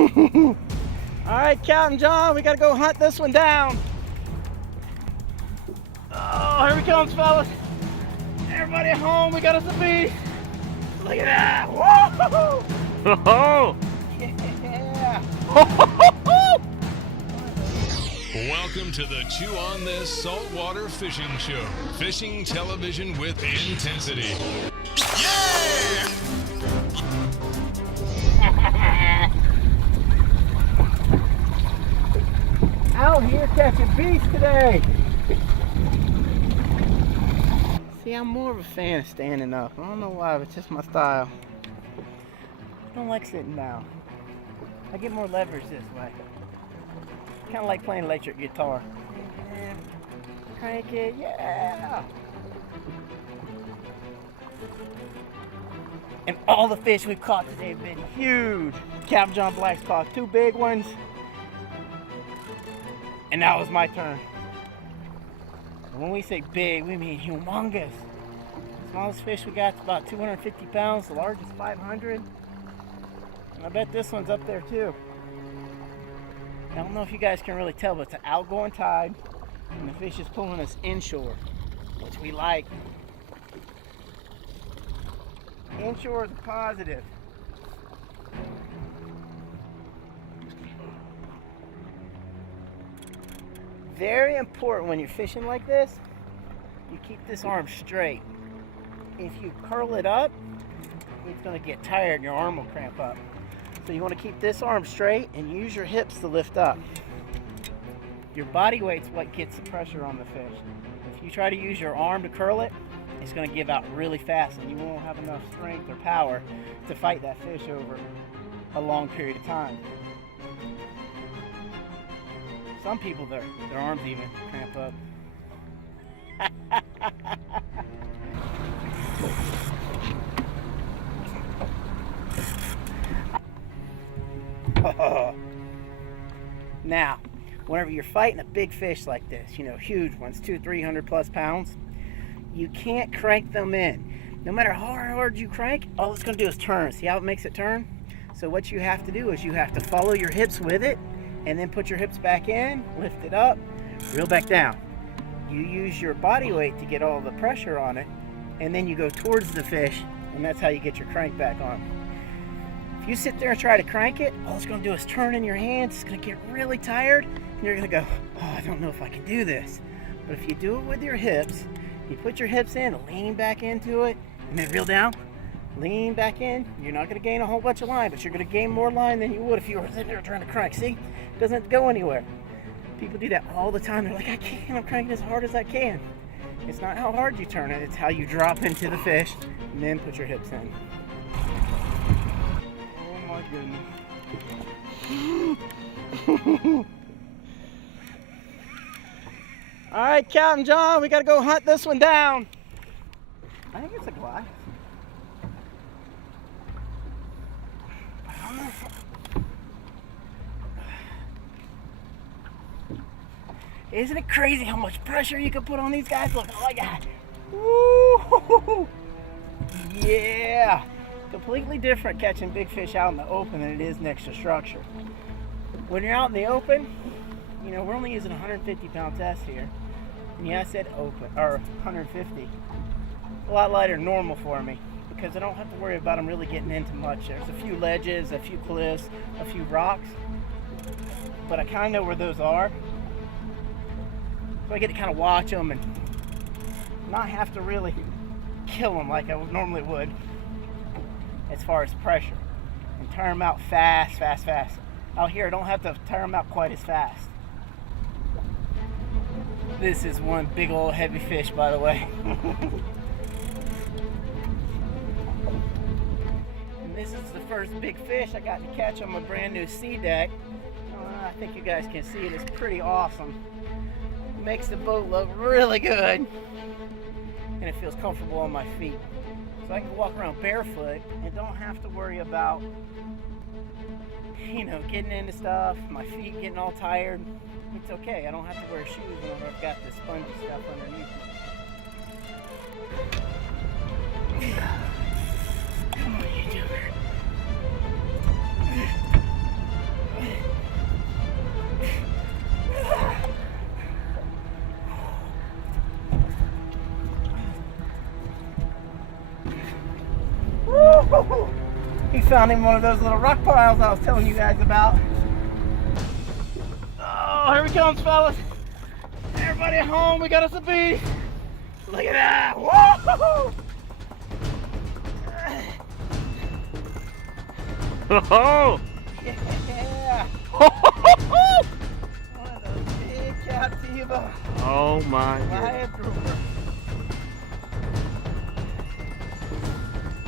All right, Captain John, we gotta go hunt this one down. Oh, here we comes, fellas. Everybody at home, we got us a beast. Look at that. Whoa! Oh! Yeah. Welcome to the Chew on This Saltwater Fishing Show. Fishing television with intensity. Yeah! Out here catching beasts today. See, I'm more of a fan of standing up. I don't know why, but it's just my style. I don't like sitting down. I get more leverage this way. Kind of like playing electric guitar. Yeah. Crank it, yeah! And all the fish we've caught today have been huge. Captain John Black's caught 2 big ones. And now it's my turn. And when we say big, we mean humongous. The smallest fish we got is about 250 pounds, the largest 500. And I bet this one's up there too. I don't know if you guys can really tell, but it's an outgoing tide, and the fish is pulling us inshore, which we like. Inshore is a positive. Very important when you're fishing like this, you keep this arm straight. If you curl it up, it's going to get tired and your arm will cramp up. So you want to keep this arm straight and use your hips to lift up. Your body weight's what gets the pressure on the fish. If you try to use your arm to curl it, it's going to give out really fast and you won't have enough strength or power to fight that fish over a long period of time. Some people, their arms even cramp up. Now, whenever you're fighting a big fish like this, you know, huge ones, 200-300 plus pounds, you can't crank them in. No matter how hard you crank, all it's going to do is turn. See how it makes it turn? So what you have to do is you have to follow your hips with it, and then put your hips back in, lift it up, reel back down. You use your body weight to get all the pressure on it, and then you go towards the fish, and that's how you get your crank back on. If you sit there and try to crank it, all it's going to do is turn in your hands. It's going to get really tired, and you're going to go, oh, I don't know if I can do this. But if you do it with your hips, you put your hips in, lean back into it, and then reel down, lean back in. You're not going to gain a whole bunch of line, but you're going to gain more line than you would if you were sitting there trying to crank. See? It doesn't go anywhere. People do that all the time. They're like, I can't. I'm cranking as hard as I can. It's not how hard you turn it. It's how you drop into the fish and then put your hips in. Oh my goodness. All right, Captain John, we got to go hunt this one down. I think it's a Goliath. Isn't it crazy how much pressure you can put on these guys? Look, oh my God. Woo! Yeah. Completely different catching big fish out in the open than it is next to structure. When you're out in the open, you know, we're only using 150 pound test here. And yeah, I said open, or 150. A lot lighter than normal for me because I don't have to worry about them really getting into much. There's a few ledges, a few cliffs, a few rocks, but I kind of know where those are. So I get to kind of watch them and not have to really kill them like I normally would as far as pressure. And turn them out fast, fast, fast. Out here I don't have to turn them out quite as fast. This is one big old heavy fish, by the way. And this is the first big fish I got to catch on my brand new Sea Deck. I think you guys can see it. It's pretty awesome. Makes the boat look really good, and it feels comfortable on my feet. So I can walk around barefoot and don't have to worry about, you know, getting into stuff, my feet getting all tired. It's okay. I don't have to wear shoes when I've got this spongy stuff underneath me. Come on, you Woo! He found him one of those little rock piles I was telling you guys about. Oh, here he comes, fellas. Everybody at home, we got us a beast. Look at that. Whoa! Oh! Yeah. One of those big Captiva. Oh my goodness. Lion grouper.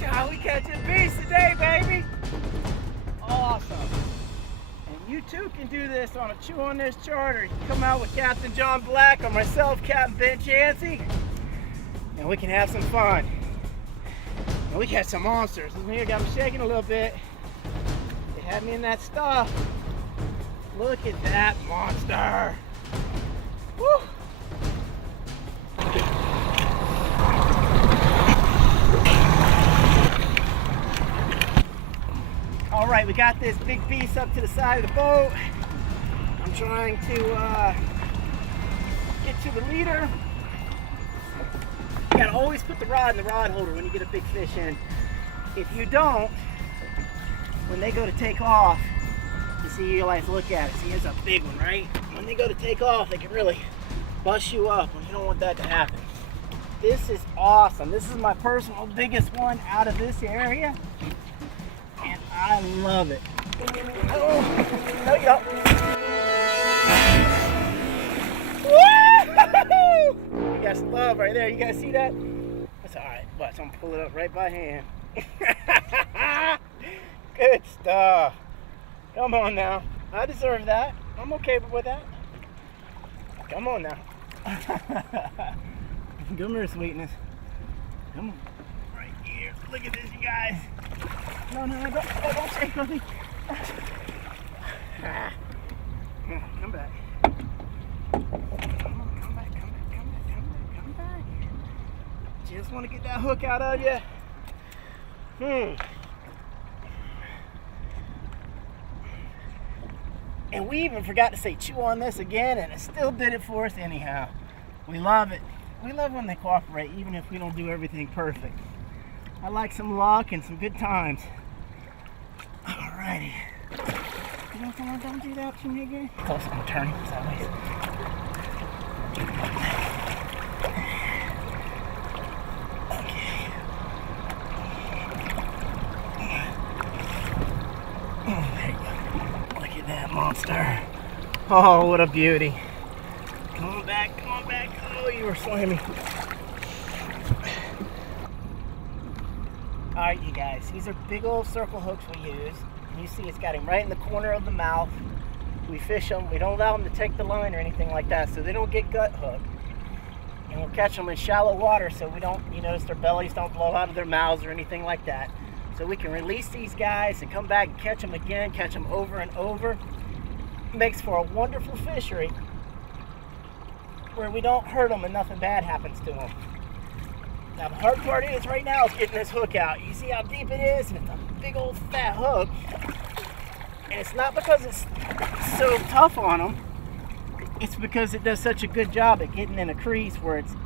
God, we catching beasts today, baby. Awesome. And you too can do this on a Chew on This charter. You can come out with Captain John Black or myself, Captain Ben Chansey, and we can have some fun. And we catch some monsters. This one here got me shaking a little bit. They had me in that stuff. Look at that monster. Woo! All right, we got this big piece up to the side of the boat. I'm trying to get to the leader. You gotta always put the rod in the rod holder when you get a big fish in. If you don't, when they go to take off, you see, you guys look at it. See, it's a big one, right? When they go to take off, they can really bust you up, and you don't want that to happen. This is awesome. This is my personal biggest one out of this area. And I love it. Oh, no, you don't. Woo! You guys love right there. You guys see that? That's all right. Watch, I'm gonna pull it up right by hand. Good stuff. Come on now. I deserve that. I'm okay with that. Come on now. Come here, sweetness. Come on. Right here. Look at this, you guys. No, don't shake on me. Come back. Come back. Just want to get that hook out of you. And we even forgot to say chew on this again, and it still did it for us anyhow. We love it. We love when they cooperate, even if we don't do everything perfect. I like some luck and some good times. Alrighty. Come on, don't do that to me again. Close, I'm turning sideways. Okay. Oh, there you go. Look at that monster. Oh, what a beauty. Come on back. Oh, you were slimy. Alright, you guys, these are big old circle hooks we use. And you see it's got him right in the corner of the mouth. We fish them. We don't allow them to take the line or anything like that, so they don't get gut hooked. And we'll catch them in shallow water so we don't, you notice their bellies don't blow out of their mouths or anything like that. So we can release these guys and come back and catch them again, catch them over and over. It makes for a wonderful fishery where we don't hurt them and nothing bad happens to them. Now the hard part is right now is getting this hook out. You see how deep it is, and it's a big old fat hook. And it's not because it's so tough on them. It's because it does such a good job at getting in a crease where it's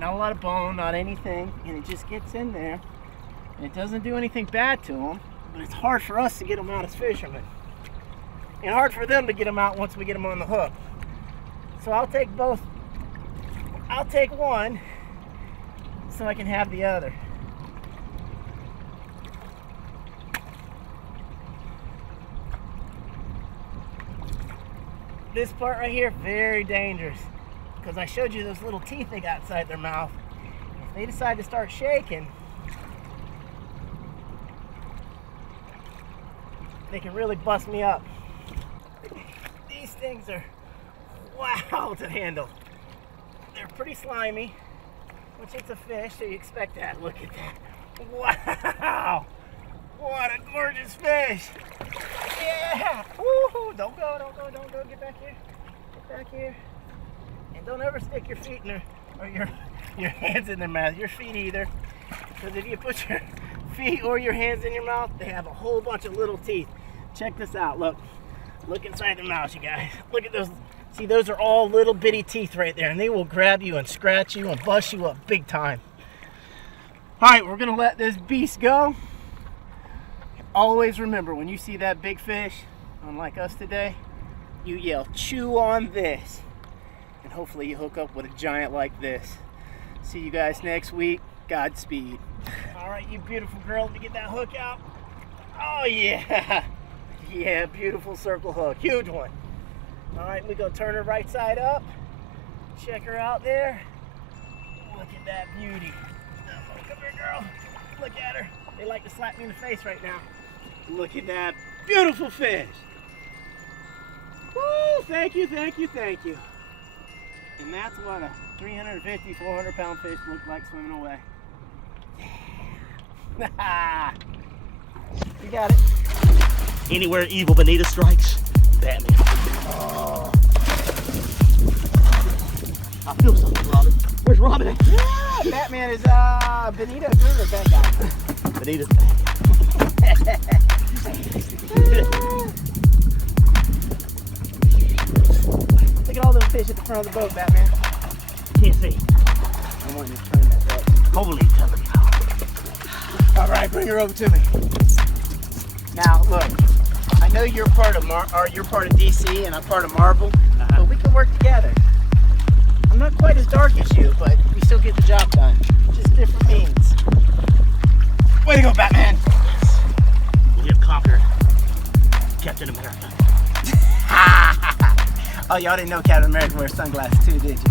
not a lot of bone, not anything, and it just gets in there. And it doesn't do anything bad to them, but it's hard for us to get them out as fishermen. And hard for them to get them out once we get them on the hook. So I'll take both. I'll take one so I can have the other. This part right here, very dangerous, because I showed you those little teeth they got inside their mouth. If they decide to start shaking, they can really bust me up. These things are wow to handle. They're pretty slimy, which it's a fish, so you expect that. Look at that. Wow! What a gorgeous fish! Yeah! Woo-hoo! Don't go. Get back here. Get back here. And don't ever stick your feet in their, or your hands in their mouth. Your feet either. Because if you put your feet or your hands in your mouth, they have a whole bunch of little teeth. Check this out. Look inside the mouth, you guys. Look at those. See, those are all little bitty teeth right there, and they will grab you and scratch you and bust you up big time. All right, we're gonna let this beast go. Always remember, when you see that big fish, unlike us today, you yell, chew on this. And hopefully you hook up with a giant like this. See you guys next week. Godspeed. All right, you beautiful girl, let me get that hook out. Oh yeah. Yeah, beautiful circle hook, huge one. All right, we're gonna turn her right side up. Check her out there. Look at that beauty. Come here, girl. Look at her. They like to slap me in the face right now. Look at that beautiful fish. Woo, thank you, thank you, thank you. And that's what a 350, 400 pound fish looks like swimming away. Yeah. You got it. Anywhere evil Bonita strikes, Batman. Oh. I feel something, Robin. Where's Robin at? Yeah, Batman is Benito Kruger, bad guy. Bonita's Look at all those fish at the front of the boat, Batman. Can't see. I want you to turn that back. Holy cow. All right, bring her over to me. Now, look, I know you're part of you're part of DC and I'm part of Marvel, but we can work together. I'm not quite as dark as you, but we still get the job done. Just different means. Way to go, Batman! We have conquered Captain America. Oh, y'all didn't know Captain America wears sunglasses too, did you?